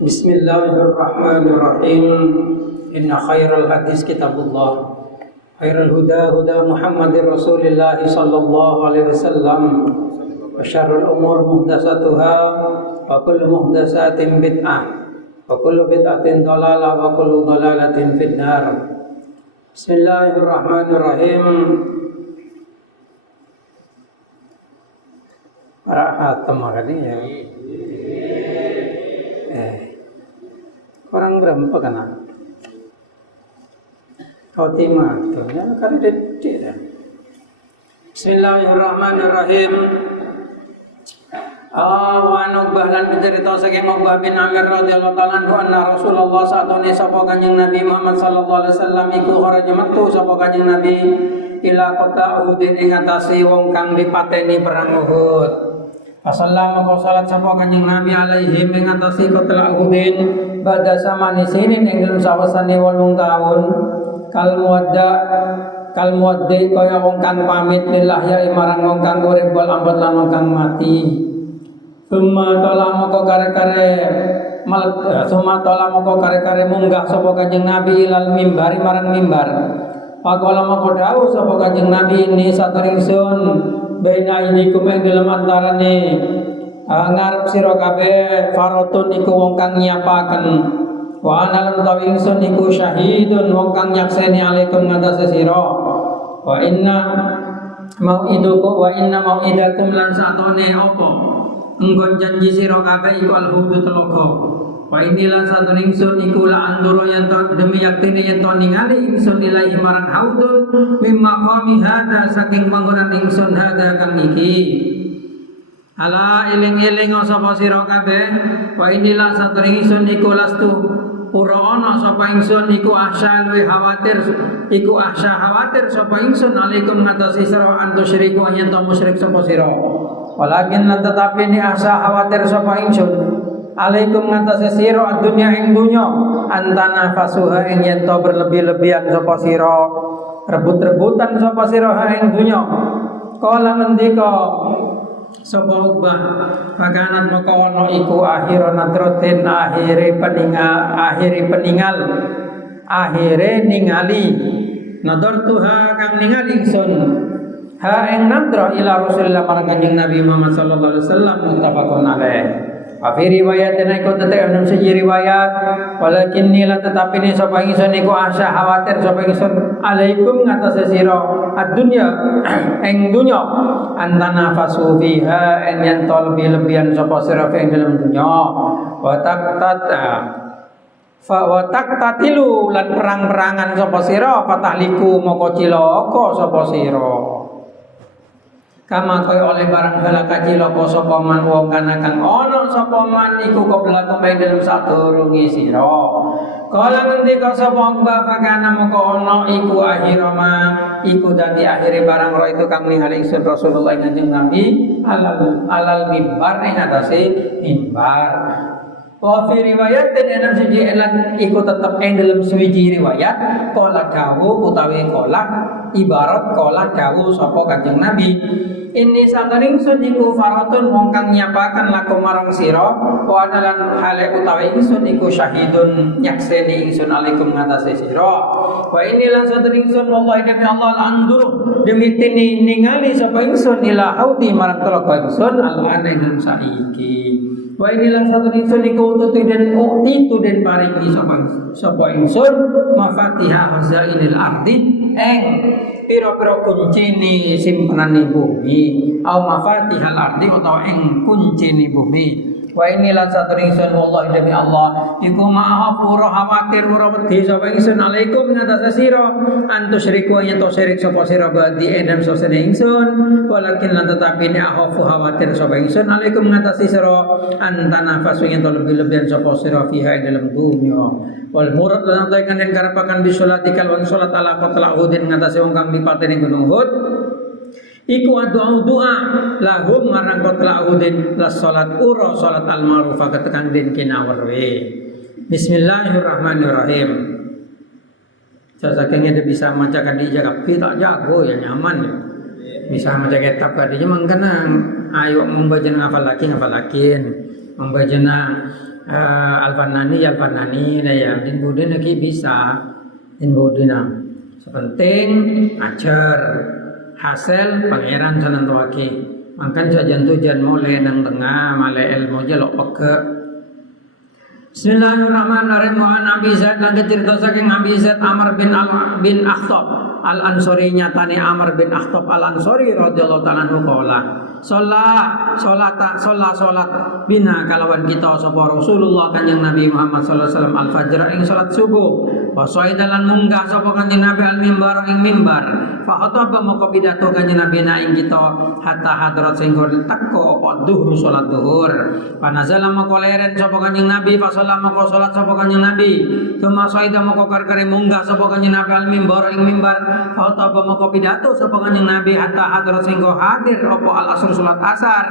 Bismillahirrahmanirrahim. Inna khairal hadis kitabullah. Khairul huda huda Muhammadir Rasulillah sallallahu alaihi wasallam. Wa syarrul umur muhdatsatuha wa kullu muhdatsatin bid'ah. Wa kullu bid'atin dhalalah wa kullu dhalalatin finnar. Bismillahirrahmanirrahim. Para tadi ya. Orang berapa kena? Khotimah tu ya kan detik dah. Bismillahirrahmanirrahim. Wa nubahlan bercerita saking Uqbah bin Amir radhiyallahu ta'ala anhu anna Rasulullah satune sapa Kanjeng Nabi Muhammad sallallahu alaihi wasallam iku kharaja metu sapa Kanjeng Nabi ila kota Uhud ing ngatasi wong kang dipateni perang Uhud. Assalamu alaikum salat sapa Kanjeng Nabi alaihi ing ngatasi kota Uhudin badha samani sinin ing dalem sawasane 8 taun kal muwaddi kaya wong kang pamit lillah ya marang wong kang urip wal ambat lan wong kang mati. Summa tola moko kare-kare munggah sapa Kanjeng Nabi ilal mimbari marang mimbar. Pakola moko dawuh sapa Kanjeng Nabi ini saturingsun baina idikum ing dalem antarane ngarep sira kabeh farotun iku wong kang nyiapaken wa ana lan utawi ingsun iku syahidun wong kang nyakseni alaikum ngatasi sira wa inna mau'idakum lan satone apa enggon janji sira kabeh iku al-hudud telaga wa inilan satone ingsun iku la andura yen to demi yaktine yen to ningali ingsun ilahi marang haudun mimma qami hada saking panggonan ingsun hada kang iki. Ala eling-eling sapa sira kabeh wa inilan satone ingsun iku lastu ora ana sapa ingsun iku ahsa luwih khawatir sapa ingsun alaikum ngatasi sira antusyriku yen to musyrik sapa sira. Walakin lan tetapi ni ahsa khawatir sapa ingsun alaikum ngatasi sira dunya ing dunya antana fasuha ing yen to berlebih-lebihan sapa sira rebut-rebutan sapa sira ing dunya. Kala ngendika sapa Uqbah pakanat maka ana iku akhir nadratin akhire ningali nadartuha kang ningali ingsun ha ing nadra ila Rasulillah marang Kanjeng Nabi Muhammad sallallahu alaihi wasallam muttafaqun alaih. Afi riwayat dan ikut tetap dalam segi riwayat walakin nila tetapi ni sapa ingsun iku asya khawatir sapa ingsun alaikum ngatas sira ad-dunya ing dunya antana fasu fiha en yen lebihan sapa sira ing dalam dunya wa taqtatilu lan perang-perangan sapa sira fatahliku moko cilaka sapa sira kama kaya oleh barang halaka cilaka sapa man wong kana kang ana sapa man iku kebelakang bae dalem sadurunge sira. Kala ngendika sapa Uqbah kana moko ana iku akhirama iku dadi akhire barang ro itu kang ningali ingsun Rasulullah Kanjeng Nabi alal mimbar ing atase mimbar. Wa fi riwayat dan enam siji elan iku tetep ing dalam suwiji riwayat kala dawuh utawi kala ibarat kala dawuh sapa Kanjeng Nabi ini sataning sun iku faratun wong kang nyapaken lakum marang sira wa analan hale utawi ingsun iku syahidun nyakseni ingsun alaikum ngatasi sira wa ini lan sataning sun wallahi demi Allah andur demi tini ningali sapa ingsun ila haudi marang telaga ingsun al-ana ing saiki. Wa inilah satu ingsun iku ututi dan paringi sapa ingsun mafatihah hazainil ardi eng pira-pira kuncine simpenane bumi au mafatihal ardi utawa eng kuncine bumi. Wa inilah satu ingsun wallahi demi Allah iku ma'afura khawatir ora wedi sapa ingsun alaikum ngatasi sira antusyriku yen to syirik sapa sira badi edam sosene ingsun walakin lan tetapi ni akhafu khawatir sapa ingsun alaikum ngatasi sira antana fasu yen to lebih-lebihan sapa sira fiha ing dalam dunya wal murad lan tekan den karepakan bisolatikal wan salat ala qatla Uhudin ngatasi wong kang dipateni gunung Uhud iku doa lahum marang qatla Uhudin la salat ura salat al ma'rufah ketekan den kinawerwe. Bismillahirrahmanirrahim. Sasakanya dia bisa maca kadi tapi tak jago ya nyaman ya. Bisa maca kitab kadi memang kenang ayo membaca ngafal lakin membaca Al-Fanani ya din budin lagi bisa din budina sepenting ajar hasil pangeran sanantuaki makan sajan tujan mulai nang tengah male ilmu jelok peke. Bismillahirrahmanirrahim. Wa Nabi Zaid lan cerita saking Nabi Zaid Amr bin Akhtab Al-Ansori nyatane Amr bin Akhtab Al-Ansori radhiyallahu ta'ala anhu qala salat bina kalawan kita sapa Rasulullah kanjeng Nabi Muhammad sallallahu alaihi wasallam al-fajr ing salat subuh wa saidalan munggah sapa kanjeng Nabi al-mimbar ing mimbar fa khataba moko pidato kanjeng Nabi na ing kita hatta hadrat sing teko apa zuhur salat zuhur panazala moko leren sapa kanjeng Nabi fa sallama moko salat sapa kanjeng Nabi tuma saida moko kar-kare munggah sapa kanjeng Nabi al-mimbar ing mimbar fa khataba moko pidato sapa kanjeng Nabi hatta hadrat sing hadir apa al-asr salat asar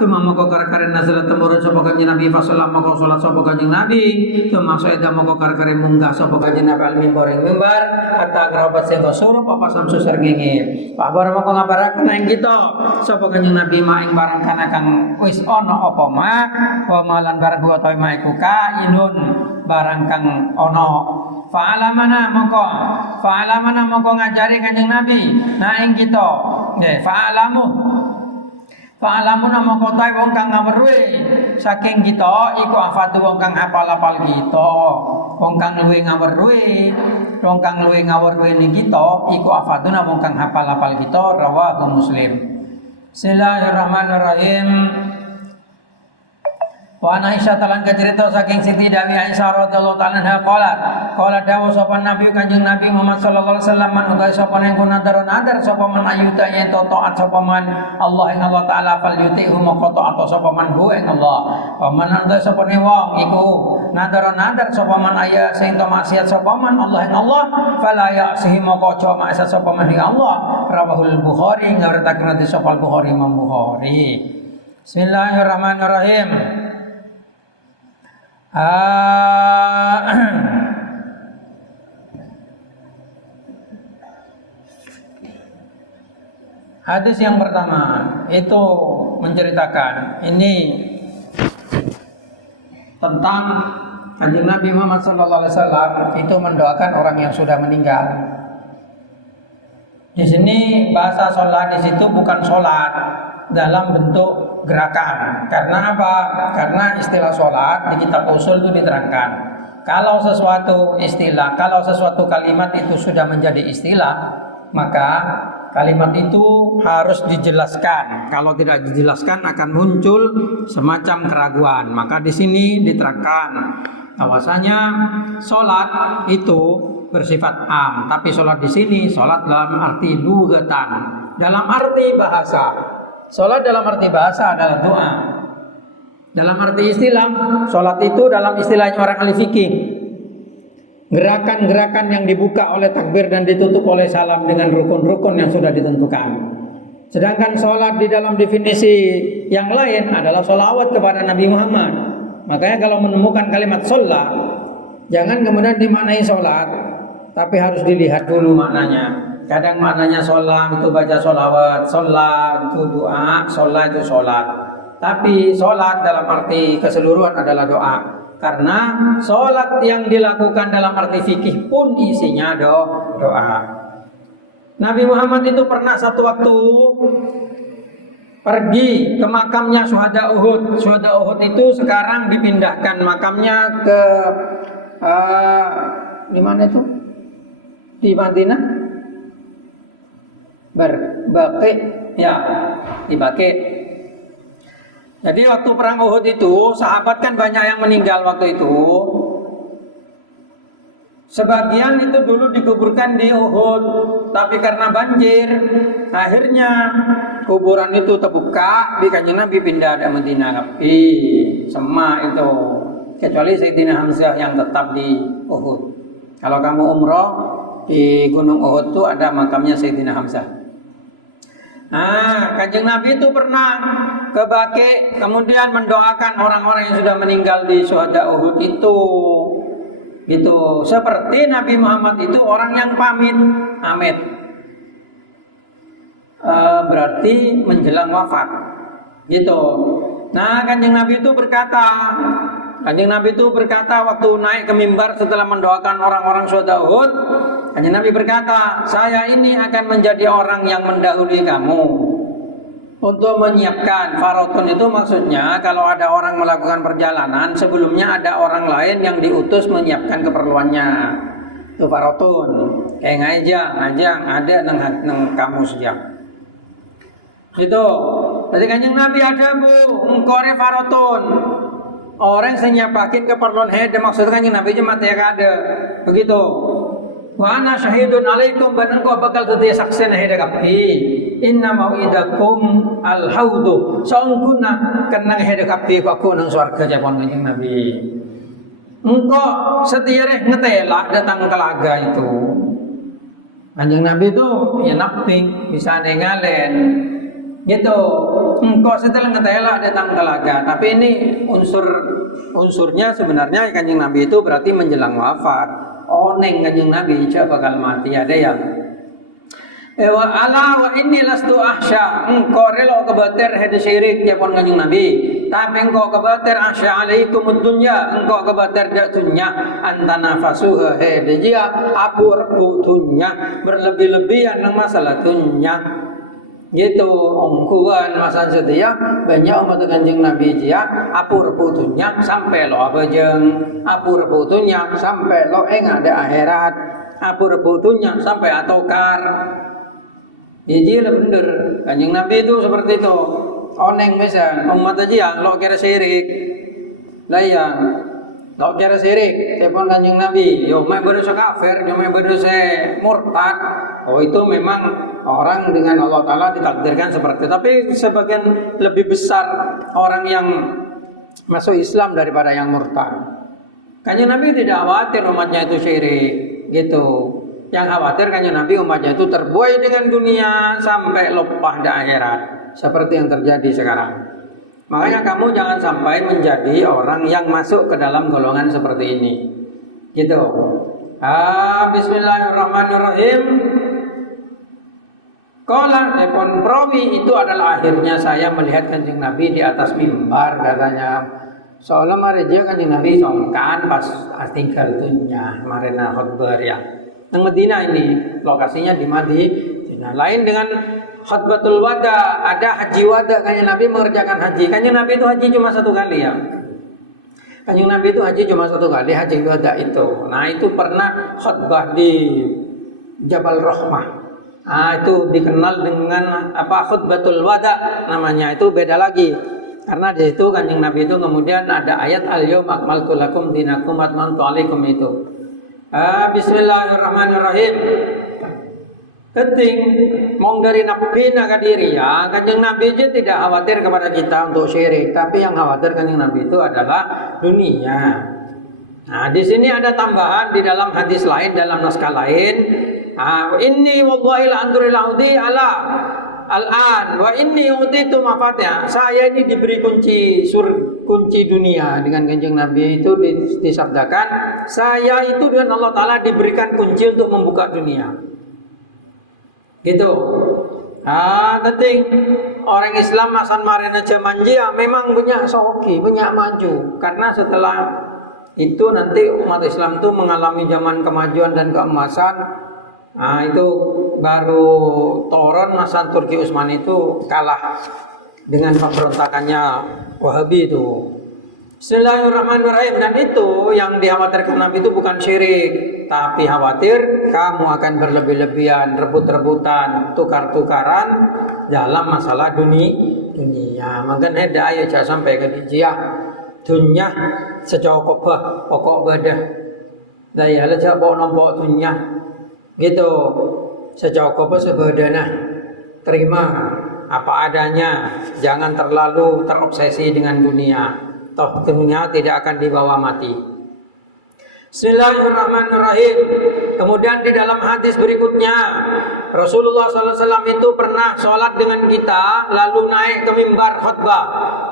tuma moko kar-kare nazalat temurun sapa kanjeng Nabi fa sallama moko salat sapa kanjeng Nabi tuma saida moko kar-kare munggah sapa kanjeng Nabi al-mimbar ing mimbar hatta kerabat sing surup apa samsu srengenge kabar moko ngabaraken ing kita sapa kanjeng Nabi ma ing barang kana kang wis ana apa ma wa malan barang wa ta ma iku kainun barang kang ana fa'alamana moko ngajari kanjeng Nabi na ing kita nggih Fa'alamuna moko tae wong kang ngaweruhe saking kita iku afatu wong kang hafal-hafal kita. Wong kang luwih ngaweruhe ning kita iku afatuna wong kang hafal-hafal kita rawahu Muslim. Bismillahirrahmanirrahim. Wa Aisyah talan kacerita saking Siti Dewi Aisyah radhiyallahu ta'ala anha qala dawu sapa Nabi Kanjeng Nabi Muhammad sallallahu alaihi wasallam man utai sapa ning nadar sapa man ayuta yen taat sapa man Allah ing Allah taala fal yutihu moko taat sapa man hu ing Allah wa man utai sapa ne wong iku nadar sapa man aya sing to maksiat sapa man Allah ing Allah fala ya'sihi moko aja maksiat sapa man ing Allah rawahul Bukhari ngawrataken hadis sapa Bukhari Imam Bukhari. Bismillahirrahmanirrahim. Hadis yang pertama itu menceritakan ini tentang Kanjeng Nabi Muhammad sallallahu alaihi wasallam itu mendoakan orang yang sudah meninggal. Di sini bahasa sholat di situ bukan sholat dalam bentuk gerakan. Karena apa? Karena istilah sholat di kitab usul itu diterangkan. Kalau sesuatu kalimat itu sudah menjadi istilah, maka kalimat itu harus dijelaskan. Kalau tidak dijelaskan akan muncul semacam keraguan. Maka di sini diterangkan bahwasanya sholat itu bersifat am, tapi sholat di sini sholat dalam arti lugatan, dalam arti bahasa. Sholat dalam arti bahasa adalah doa. Dalam arti istilah, sholat itu dalam istilahnya orang ahli fikih, gerakan-gerakan yang dibuka oleh takbir dan ditutup oleh salam dengan rukun-rukun yang sudah ditentukan. Sedangkan sholat di dalam definisi yang lain adalah sholawat kepada Nabi Muhammad. Makanya kalau menemukan kalimat sholat, jangan kemudian dimaknai sholat, tapi harus dilihat dulu maknanya. Kadang maknanya sholat itu baca sholawat, sholat itu doa, sholat itu sholat. Tapi sholat dalam arti keseluruhan adalah doa. Karena sholat yang dilakukan dalam arti fikih pun isinya doa. Nabi Muhammad itu pernah satu waktu pergi ke makamnya Syuhada Uhud. Syuhada Uhud itu sekarang dipindahkan makamnya ke di mana itu? Di Madinah? Baqi, ya, di Baqi. Jadi waktu perang Uhud itu sahabat kan banyak yang meninggal waktu itu. Sebagian itu dulu dikuburkan di Uhud, tapi karena banjir, akhirnya kuburan itu terbuka, di Kanjeng Nabi pindah ke Madinah. Semua itu, kecuali Sayyidina Hamzah yang tetap di Uhud. Kalau kamu umroh di Gunung Uhud itu ada makamnya Sayyidina Hamzah. Kanjeng Nabi itu pernah ke Baqi, kemudian mendoakan orang-orang yang sudah meninggal di Syuhada Uhud itu. Gitu. Seperti Nabi Muhammad itu orang yang amit. Berarti menjelang wafat. Gitu. Nah, Kanjeng Nabi itu berkata, Kanjeng Nabi itu berkata waktu naik ke mimbar setelah mendoakan orang-orang syuhada Uhud, Kanjeng Nabi berkata, saya ini akan menjadi orang yang mendahului kamu untuk menyiapkan. Farotun itu maksudnya kalau ada orang melakukan perjalanan, sebelumnya ada orang lain yang diutus menyiapkan keperluannya. Itu farotun. Kayak ngajang ada nang kamu siap. Itu. Jadi Kanjeng Nabi ada bu, engkore farotun. Orang yang nyiapakin keperluan hede, maksudnya Kanjeng Nabi aja mati ada. Begitu. Wa ana syahidun alaikum, dan engkau bakal setia saksi hede kapi. Inna mau'idakum al-haudu. Saungkuna kenang hede kapi aku nang swarga japon Kanjeng Nabi. Engkau setia ngetela datang telaga itu. Kanjeng Nabi itu ya naping bisa nengalen. Gitu. Engkau setelah ngetela datang telaga. Tapi ini unsurnya sebenarnya Kanjeng Nabi itu berarti menjelang wafat. Oneng Kanjeng Nabi bakal mati ada yang wa ala wa inni lastu ahsya, engkau rela kebatir hede syirik japon Kanjeng Nabi, tapi engkau kebatir ahsya alaikum dunya, engkau kebatir dak dunya antana fasuha hede dia abu rebu dunya berlebih-lebihan nang masalah dunya. Gitu ongkuan masa setia banyak umat Kanjeng Nabi dia apur putunya sampai lo apa jeng apur putunya sampai lo ada akhirat apur putunya sampai atokar. Jadi bener Kanjeng Nabi itu seperti itu. Oneng bisa umat aja lo kira syirik layang lo kira syirik telepon Kanjeng Nabi yo mai berusaha kafir yo mai berusaha murtad. Oh itu memang orang dengan Allah Ta'ala ditakdirkan seperti itu. Tapi sebagian lebih besar orang yang masuk Islam daripada yang murtad. Kanjeng Nabi tidak khawatir umatnya itu syirik gitu. Yang khawatir Kanjeng Nabi umatnya itu terbuai dengan dunia sampai lupa di akhirat. Seperti yang terjadi sekarang. Makanya kamu jangan sampai menjadi orang yang masuk ke dalam golongan seperti ini. Gitu. Bismillahirrahmanirrahim. Qala tepon perawi itu adalah akhirnya saya melihat Kanjeng Nabi di atas mimbar katanya. Soalnya mareja Kanjeng Nabi songkan pas tinggal dunya marena khutbah ya. Nang Madinah ini lokasinya di Madinah. Lain dengan khutbatul wada, ada haji wada Kanjeng Nabi mengerjakan haji. Kanjeng Nabi itu haji cuma satu kali ya. Kanjeng Nabi itu haji cuma satu kali, haji wada itu. Nah, itu pernah khutbah di Jabal Rahmah. Itu dikenal dengan khutbatul wada namanya, itu beda lagi. Karena di situ Kanjeng Nabi itu kemudian ada ayat al-yauma akmaltu lakum dinakum wa atmamtu alaikum itu. Bismillahirrahmanirrahim. Keting mong dari nabi naga diri ya, Kanjeng Nabi aja tidak khawatir kepada kita untuk syirik, tapi yang khawatir Kanjeng Nabi itu adalah dunia. Nah, di sini ada tambahan di dalam hadis lain, dalam naskah lain. Inni wallahi la anduril audi ala al-an wa inni utitu mafatih. Saya ini diberi kunci dunia dengan Kanjeng Nabi itu disabdakan, saya itu dengan Allah Ta'ala diberikan kunci untuk membuka dunia. Gitu. Penting orang Islam masan marena zaman dia memang punya soki, punya maju. Karena setelah itu nanti umat Islam itu mengalami zaman kemajuan dan keemasan. Itu baru Toron masa Turki Utsmani itu kalah dengan pemberontakannya Wahabi itu. Bismillahirrahmanirrahim. Dan itu yang dikhawatirkan Nabi itu bukan syirik, tapi khawatir kamu akan berlebih-lebihan, rebut-rebutan, tukar-tukaran dalam masalah dunia. Makanya ada ayat sampai ke dia dunia secokok pokok badah. Daya aja bawa nombok dunia. Gitu, secokop sebedana, terima apa adanya, jangan terlalu terobsesi dengan dunia. Toh dunia tidak akan dibawa mati. Bismillahirrahmanirrahim. Kemudian di dalam hadis berikutnya, Rasulullah SAW itu pernah sholat dengan kita, lalu naik ke mimbar khutbah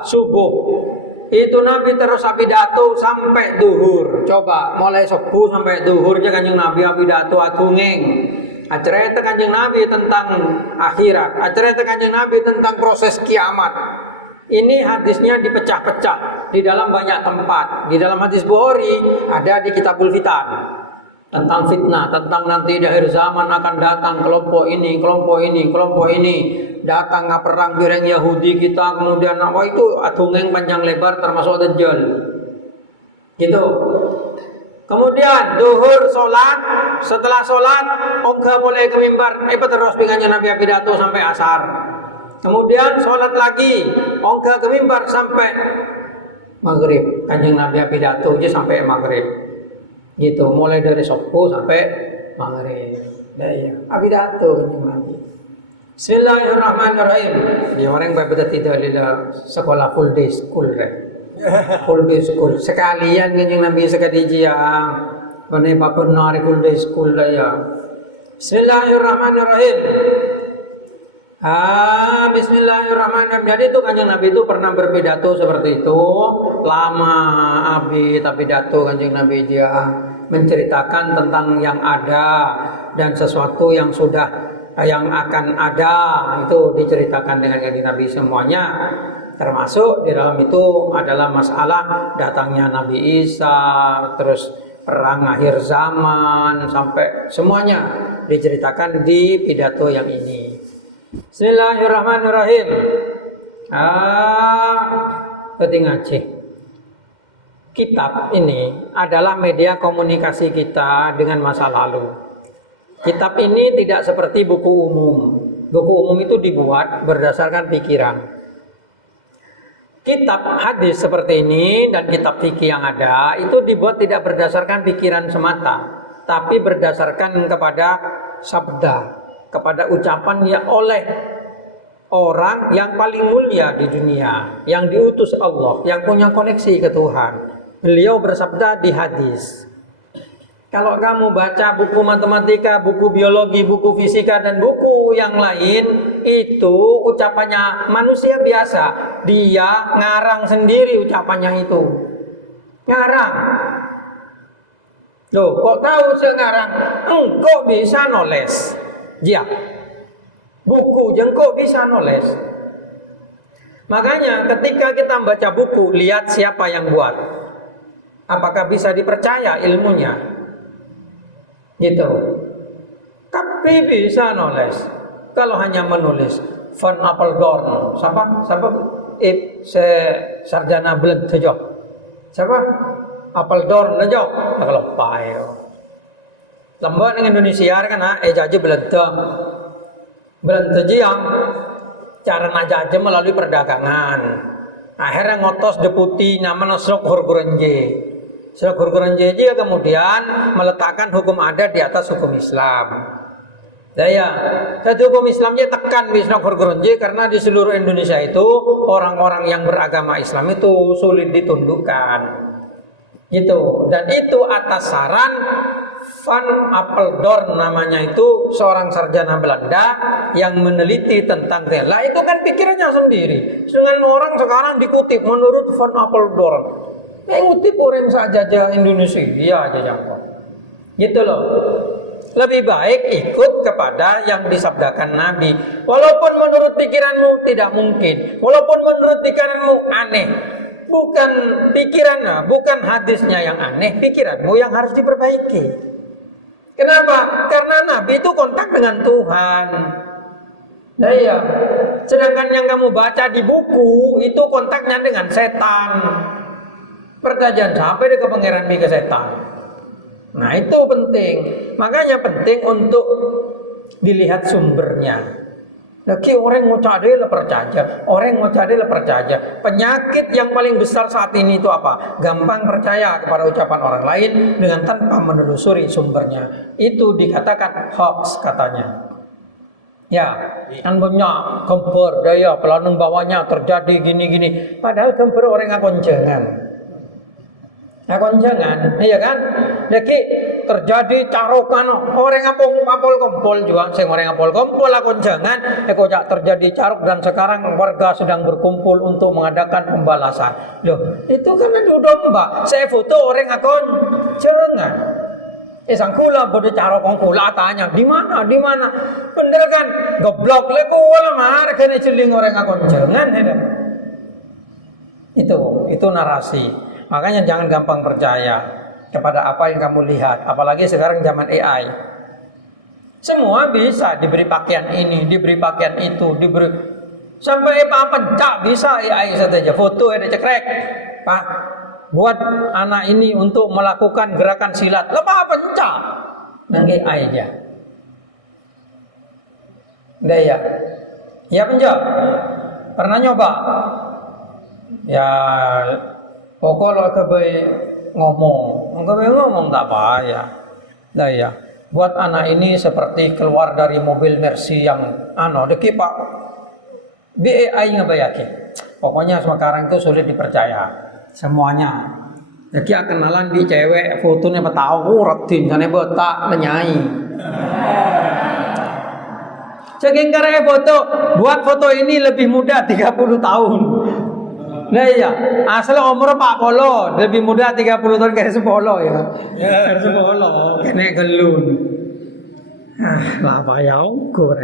subuh. Itu Nabi terus pidato sampai duhur. Coba mulai subuh sampai duhur aja Kanjeng Nabi pidato agungeng. Acara itu Kanjeng Nabi tentang akhirat. Acara itu Kanjeng Nabi tentang proses kiamat. Ini hadisnya dipecah-pecah. di dalam banyak tempat. Di dalam hadis Bukhari ada di Kitabul Fitan tentang fitnah, tentang nanti di akhir zaman akan datang kelompok ini datang perang bireng Yahudi kita, kemudian apa itu dongeng panjang lebar termasuk Dajjal. Gitu. Kemudian duhur sholat, setelah sholat ongga boleh ke mimbar, terus pingannya Nabi pidato sampai asar. Kemudian sholat lagi, ongga ke mimbar sampai maghrib. Kanjeng Nabi pidato aja sampai maghrib. Gitu, mulai dari subuh sampai maghrib. Ya, pidato kanjeng Nabi. Bismillahirrahmanirrahim. Dia orang bapak tidak ada sekolah full day school full day school sekalian kanjeng Nabi sekali dia mana papun nari full day school lah ya. Bismillahirrahmanirrahim. Bismillahirrahmanirrahim. Jadi itu kanjeng Nabi itu pernah berpidato seperti itu lama pidato kanjeng Nabi dia menceritakan tentang yang ada dan sesuatu yang sudah yang akan ada itu diceritakan dengan kanjeng Nabi semuanya. Termasuk di dalam itu adalah masalah datangnya Nabi Isa, terus perang akhir zaman, sampai semuanya diceritakan di pidato yang ini. Bismillahirrahmanirrahim. Ngaji. Kitab ini adalah media komunikasi kita dengan masa lalu. Kitab ini tidak seperti buku umum. Buku umum itu dibuat berdasarkan pikiran. Kitab hadis seperti ini dan kitab fikih yang ada itu dibuat tidak berdasarkan pikiran semata, tapi berdasarkan kepada sabda, kepada ucapan yang oleh orang yang paling mulia di dunia, yang diutus Allah, yang punya koneksi ke Tuhan. Beliau bersabda di hadis. Kalau kamu baca buku matematika, buku biologi, buku fisika, dan buku yang lain, itu ucapannya manusia biasa. Dia ngarang sendiri ucapannya itu. Ngarang. Loh, kok tahu sekarang? Engkau bisa nulis. Dia. Buku jengkau bisa nulis. Makanya ketika kita membaca buku, lihat siapa yang buat. Apakah bisa dipercaya ilmunya? Gitu. Tapi bisa nulis. Kalau hanya menulis Van Apeldoorn, siapa? Sarjana Belanda saja. Siapa? Apeldoorn saja. Kalau payo. Lembaga dengan Indonesia kan jaji Belanda. Belanda yang cara najaje melalui perdagangan. Akhirnya ngotos deputi namanya Srok Horgurenje. Srok Horgurenje kemudian meletakkan hukum adat di atas hukum Islam. Jadi hukum Islamnya tekan Srok Horgurenje karena di seluruh Indonesia itu orang-orang yang beragama Islam itu sulit ditundukkan. Gitu. Dan itu atas saran Van Apeldoorn namanya itu seorang sarjana Belanda yang meneliti tentang lah itu kan pikirannya sendiri. Dengan orang sekarang dikutip menurut Van Apeldoorn. Ngutip orang saja Indonesia aja jangkau. Gitu loh. Lebih baik ikut kepada yang disabdakan Nabi. Walaupun menurut pikiranmu tidak mungkin, walaupun menurut pikiranmu aneh. Bukan pikirannya, bukan hadisnya yang aneh, pikiranmu yang harus diperbaiki. Kenapa? Karena Nabi itu kontak dengan Tuhan. Nah iya, sedangkan yang kamu baca di buku itu kontaknya dengan setan. Perjanjian sampai ke pangeran ke setan. Nah itu penting. Makanya penting untuk dilihat sumbernya. Lagi orang mau cari lah percaya, orang mau cari lah percaya. Penyakit yang paling besar saat ini itu apa? Gampang percaya kepada ucapan orang lain dengan tanpa menelusuri sumbernya. Itu dikatakan hoax katanya. Ya, kan banyak gambar daya pelanung bawahnya terjadi gini-gini. Padahal gambar orang akonjangan. Akonjangan, iya kan? Lagi terjadi carokan orang apol kompol juga, sing orang apol kompol akonjangan, kok terjadi carok dan sekarang warga sedang berkumpul untuk mengadakan pembalasan. Loh, itu kan domba. Saya foto orang akonjangan. Sangkula bodoh carok kongkula tanya di mana? Bener kan? Goblok leko wala mar kene celing orang akonjangan. Itu narasi. Makanya jangan gampang percaya kepada apa yang kamu lihat, apalagi sekarang zaman AI. Semua bisa diberi pakaian ini, diberi pakaian itu, diberi sampai apa cak bisa AI saja, foto ada cekrek. Pak, buat anak ini untuk melakukan gerakan silat, lepas apa cak? Nang AI aja. Udah ya? Ya penjawab. Pernah nyoba? Ya pokoknya ngomong tak apa ya. Dah ya. Buat anak ini seperti keluar dari mobil Mercy yang deki Pak. BAI ngebayaki. Pokoknya sekarang itu sulit dipercaya semuanya. Jadi kenalan di cewek fotonya tahu retin sana botak menyai. Saking karena buat foto ini lebih muda 30 tahun. Nah iya, asal umur 40, lebih muda 30 tahun kayak 10 ya. Kayak 10, kena gelun. Lah apa ya ukur.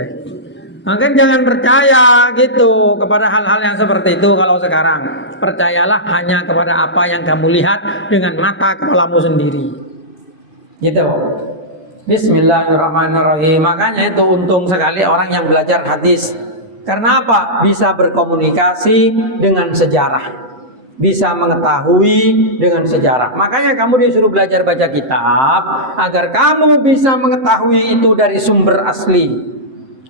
Makanya jangan percaya gitu kepada hal-hal yang seperti itu kalau sekarang. Percayalah hanya kepada apa yang kamu lihat dengan mata kepalamu sendiri. Gitu. Bismillahirrahmanirrahim. Makanya itu untung sekali orang yang belajar hadis. Karena apa? Bisa berkomunikasi dengan sejarah. Bisa mengetahui dengan sejarah. Makanya kamu disuruh belajar baca kitab agar kamu bisa mengetahui itu dari sumber asli,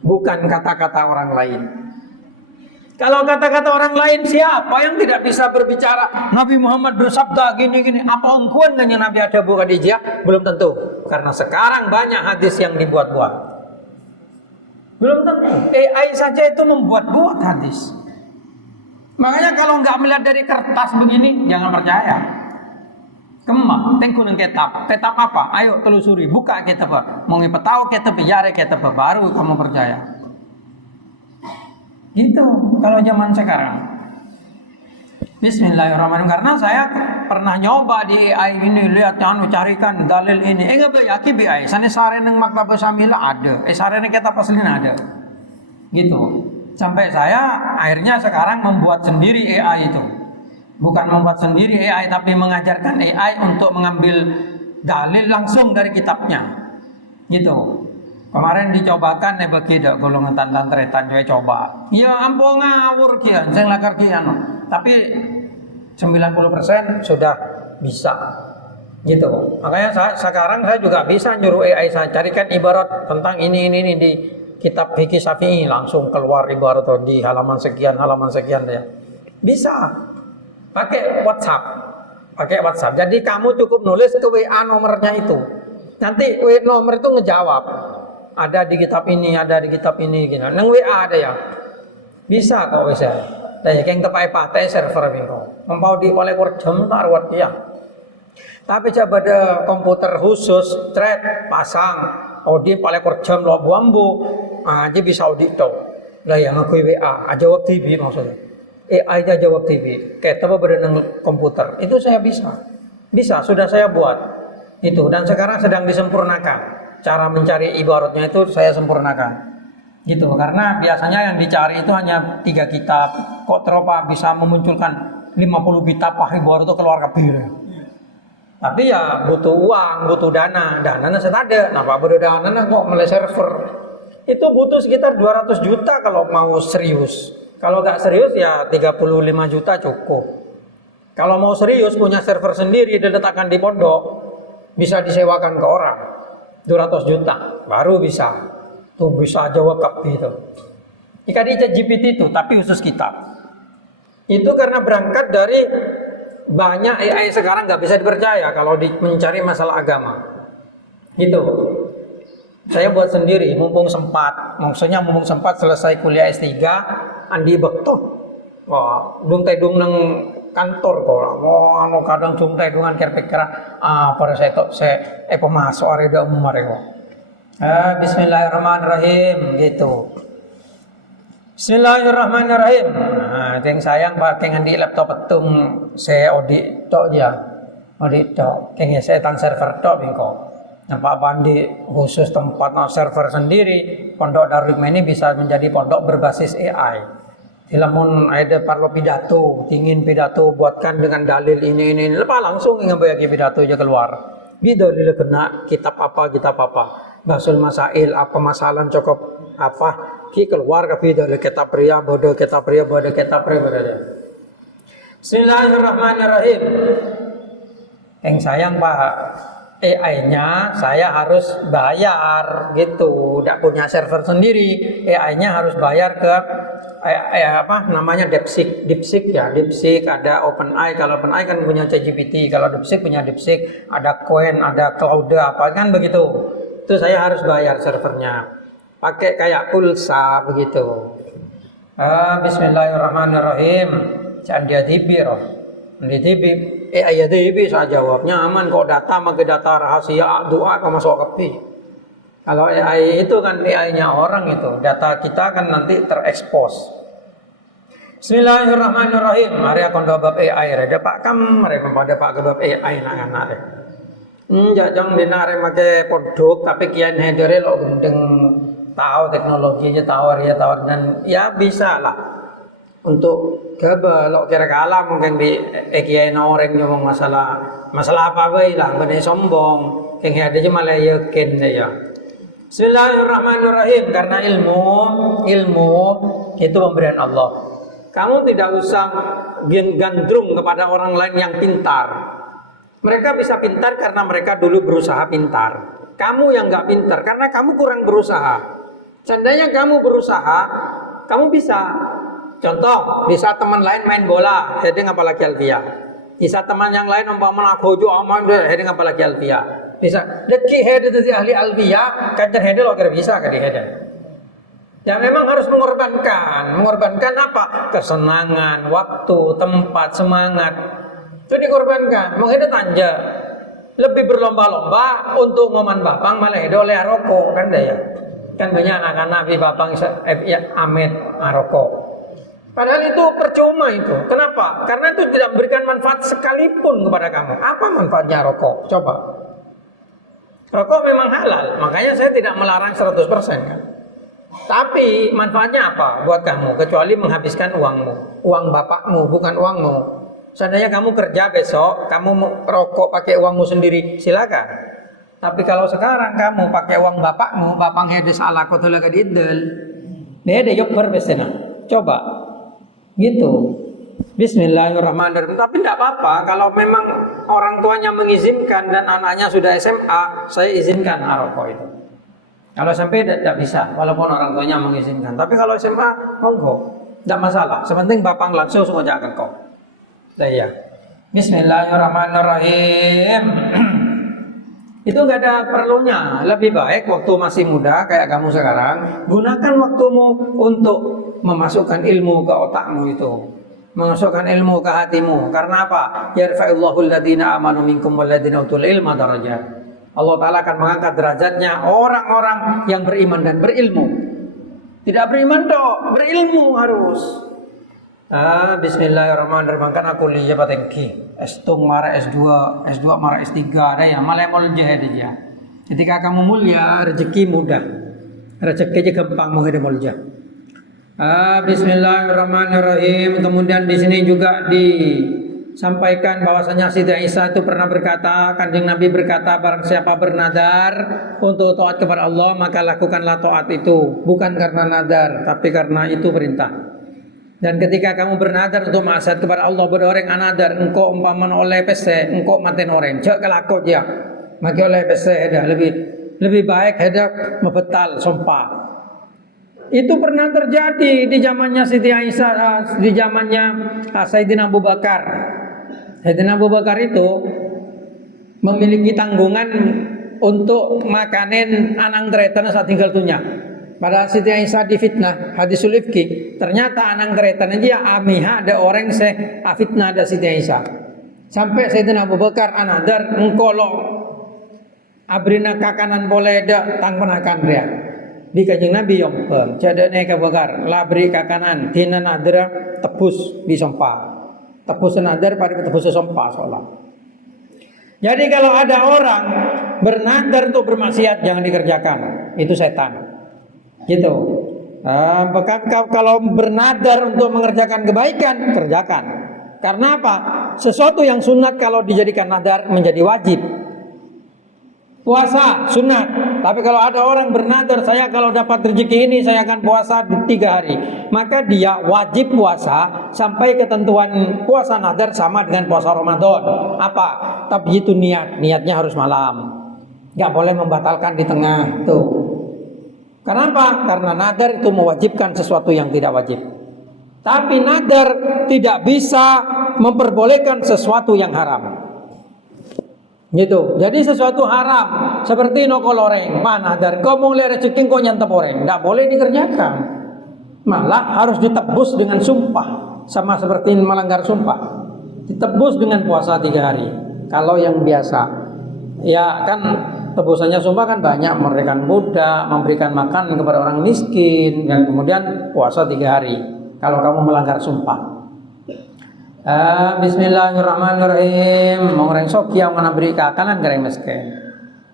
bukan kata-kata orang lain. Kalau kata-kata orang lain, siapa yang tidak bisa berbicara? Nabi Muhammad bersabda gini-gini. Apa engkuan dengan Nabi ada Bu Khadijah? Belum tentu. Karena sekarang banyak hadis yang dibuat-buat. Belum tentu. AI saja itu membuat-buat hadis. Makanya kalau nggak melihat dari kertas begini, jangan percaya. Kemak, tengkuneng kitab. Kitab apa? Ayo telusuri, buka kitab. Mau ngepetau kitab, jare kitab, baru kamu percaya. Gitu kalau zaman sekarang. Bismillahirrahmanirrahim. Karena saya pernah nyoba di AI ini, lihat carikan dalil ini. Enggak bayaki AI. Sana sare nang maktab samila ada. Sare nang kitab aslina ada. Gitu. Sampai saya akhirnya sekarang membuat sendiri AI itu. Bukan membuat sendiri AI, tapi mengajarkan AI untuk mengambil dalil langsung dari kitabnya. Gitu. Kemarin dicobakan bagi dak golongan tantan tretan coba. Ya ampun ngawur kian, saya lakar kian. Tapi 90% sudah bisa. Gitu. Makanya sekarang saya juga bisa nyuruh AI saya carikan ibarat tentang ini di kitab fikih Syafi'i, langsung keluar ibarat di halaman sekian ya. Bisa. Pakai WhatsApp. Jadi kamu cukup nulis ke WA nomornya itu. Nanti nomor itu ngejawab. Ada di kitab ini gitu. Nang WA ada ya. Bisa kok bisa. Lah yang tepai pakai server bingko. Mau di oleh jam tak ruwet ya. Tapi coba ada komputer khusus, thread pasang, audit oleh jam lo buambu, aja bisa audit tuh. Lah yang aku WA, jawab TV maksudnya. AI aja jawab TV. Kayak apa berdasarkan komputer. Itu saya bisa. Bisa, sudah saya buat. Itu dan sekarang sedang disempurnakan. Cara mencari ibaratnya itu saya sempurnakan. Gitu, karena biasanya yang dicari itu hanya 3 kitab. Kok teropa bisa memunculkan 50 kitab ibarat itu keluar kabir. Tapi ya butuh uang, butuh dana. Dananya saya ada. Nah, Pak dana kok mulai server. Itu butuh sekitar 200 juta kalau mau serius. Kalau nggak serius ya 35 juta cukup. Kalau mau serius punya server sendiri diletakkan di pondok, bisa disewakan ke orang. 200 juta baru bisa. Tuh bisa jawab kapi itu. Jika di ChatGPT itu tapi khusus kitab. Itu karena berangkat dari banyak AI sekarang nggak bisa dipercaya kalau mencari masalah agama. Gitu. Saya buat sendiri mumpung sempat. Maksudnya mumpung sempat selesai kuliah S3 andi bekto. Wah, dung nang kantor kok. Wah, kadang dung dengan kira-kira pada saya pemasok areda umum mereka. Bismillahirrahmanirrahim gitu. Bismillahirrahmanirrahim. Nah, yang sayang pakai di laptop petung saya audit tok dia. Audit tok. Kayaknya saya tan server tok bingko. Nampak bandi khusus tempat server sendiri. Pondok Darul Hikmah ini bisa menjadi pondok berbasis AI. Tilamun ada parlo pidato, ingin pidato buatkan dengan dalil ini. Lepas langsung ingin bagi pidato aja keluar. Bidol kena kitab apa. Basul masail apa masalah cukup apa ki keluar ke bidol kitab pria bodoh. Bismillahirrahmanirrahim. Yang sayang Pak, AI-nya saya harus bayar gitu, tidak punya server sendiri. AI-nya harus bayar ke DeepSeek ya. DeepSeek ada OpenAI. Kalau OpenAI kan punya ChatGPT, kalau DeepSeek punya DeepSeek, ada Qwen, ada Claude apa kan begitu. Itu saya harus bayar servernya. Pakai kayak pulsa begitu. Bismillahirrahmanirrahim. Candia dibir. Di TV, ayah TV saya jawabnya aman kok data pakai data rahasia doa ke masuk ke. Kalau AI itu kan AI-nya orang itu, data kita kan nanti terekspos. Bismillahirrahmanirrahim. Mari aku bab AI reda Pak kam, mari pada Pak bab AI nak deh. Jajang dinare make produk tapi kian hedere lo gendeng tahu teknologinya tawar dan ya bisa lah. Untuk lo kira-kira mungkin di kiai orang ngomong masalah apa bae lah bener sombong kayak ada aja malah yakin ya. Bismillahirrahmanirrahim. Karena ilmu itu pemberian Allah. Kamu tidak usah gandrung kepada orang lain yang pintar. Mereka bisa pintar karena mereka dulu berusaha pintar. Kamu yang nggak pintar karena kamu kurang berusaha. Seandainya kamu berusaha, kamu bisa. Contoh, di saat teman lain main bola, heading apalagi Alfia. Di saat teman yang lain umpama gojo aman deh, heading apalagi Alfia. Bisa. Deki head itu ahli Alfia, kancer head lo kira bisa ke di head. Ya memang harus mengorbankan apa? Kesenangan, waktu, tempat, semangat. Itu dikorbankan. Menghidap tanja. Lebih berlomba-lomba untuk momen bapang malah hidup oleh rokok kan deh ya. Kan banyak anak-anak di bapang Amet rokok. Padahal itu percuma itu. Kenapa? Karena itu tidak memberikan manfaat sekalipun kepada kamu. Apa manfaatnya rokok? Coba. Rokok memang halal, makanya saya tidak melarang 100% kan. Tapi manfaatnya apa buat kamu? Kecuali menghabiskan uangmu. Uang bapakmu, bukan uangmu. Seandainya kamu kerja besok, kamu rokok pakai uangmu sendiri, silakan. Tapi kalau sekarang kamu pakai uang bapakmu, bapang hedes ala kotola kadidel. Beda yuk berbesena. Coba. Gitu. Bismillahirrahmanirrahim. Tapi tidak apa-apa kalau memang orang tuanya mengizinkan dan anaknya sudah SMA, saya izinkan rokok itu. Kalau SMP tidak bisa, walaupun orang tuanya mengizinkan. Tapi kalau SMA, monggo, tidak masalah. Sepenting bapang langsung sengaja ke kau. Saya. Bismillahirrahmanirrahim. Itu nggak ada perlunya. Lebih baik waktu masih muda kayak kamu sekarang, gunakan waktumu untuk memasukkan ilmu ke otakmu itu, memasukkan ilmu ke hatimu. Karena apa? Yarfa'illahu alladhina amanu minkum walladhina utul ilma darajat. Allah Ta'ala akan mengangkat derajatnya orang-orang yang beriman dan berilmu. Tidak beriman dok, berilmu harus. Bismillahirrahmanirrahim. Kan aku lihat patengki S2 marah S2 marah S3 ada ya malah mulia dia. Ketika kamu mulia rezeki mudah, rezeki gampang menghidap mulia. Bismillahirrahmanirrahim. Kemudian di sini juga disampaikan bahwasanya Siti Aisyah itu pernah berkata, Kanjeng Nabi berkata, barang siapa bernadar untuk taat kepada Allah maka lakukanlah taat itu bukan karena nadar tapi karena itu perintah. Dan ketika kamu bernadar untuk maksiat kepada Allah, beroreng anadar, engkau umpaman oleh PC, engkau maten orang, cek kelakot ya, maka oleh PC ada lebih baik ada membetal sumpah. Itu pernah terjadi di zamannya Siti Aisyah, di zamannya Sayyidina Abu Bakar. Sayyidina Abu Bakar itu memiliki tanggungan untuk makanin anang tretan saat tinggal dunia. Pada Siti Aisyah difitnah hadisul ifki, ternyata anang tretan dia amiha ada orang fitnah ada Siti Aisyah. Sampai Sayyidina Abu Bakar anadar engkolo abrina kakanan boleh dak tang penakan dia. Di Kanjeng Nabi yang cadane Abu Bakar labri kakanan tina nadra tebus di sompah. Tebus nadar pada tebus sompah seolah. Jadi kalau ada orang bernadar untuk bermaksiat jangan dikerjakan. Itu setan. Gitu. Kalau bernadar untuk mengerjakan kebaikan, kerjakan. Karena apa? Sesuatu yang sunat kalau dijadikan nadar menjadi wajib. Puasa sunat, tapi kalau ada orang bernadar, saya kalau dapat rezeki ini saya akan puasa 3 hari, maka dia wajib puasa sampai ketentuan puasa nadar sama dengan puasa Ramadan. Apa? Tapi itu niatnya harus malam, nggak boleh membatalkan di tengah tuh. Kenapa? Karena nadar itu mewajibkan sesuatu yang tidak wajib. Tapi nadar tidak bisa memperbolehkan sesuatu yang haram. Gitu. Jadi sesuatu haram seperti noko loreng, mana dari kau mau lihat rezeki kau nyantap oreng, nggak boleh dikerjakan. Malah harus ditebus dengan sumpah, sama seperti melanggar sumpah. Ditebus dengan puasa 3 hari. Kalau yang biasa, ya kan tebusannya sumpah kan banyak, memberikan budak, memberikan makan kepada orang miskin, dan kemudian puasa 3 hari. Kalau kamu melanggar sumpah. Bismillahirrahmanirrahim. Orang sok yang beri kakanan ke orang miskin.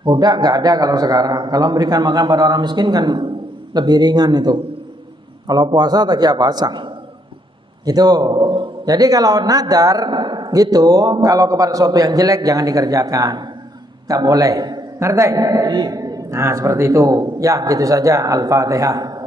Udah nggak ada kalau sekarang. Kalau memberikan makan pada orang miskin kan lebih ringan itu. Kalau puasa tak kira puasa. Gitu. Jadi kalau nadar gitu, kalau kepada sesuatu yang jelek jangan dikerjakan. Nggak boleh. Ngerti? Nah seperti itu. Ya gitu saja. Al-Fatihah.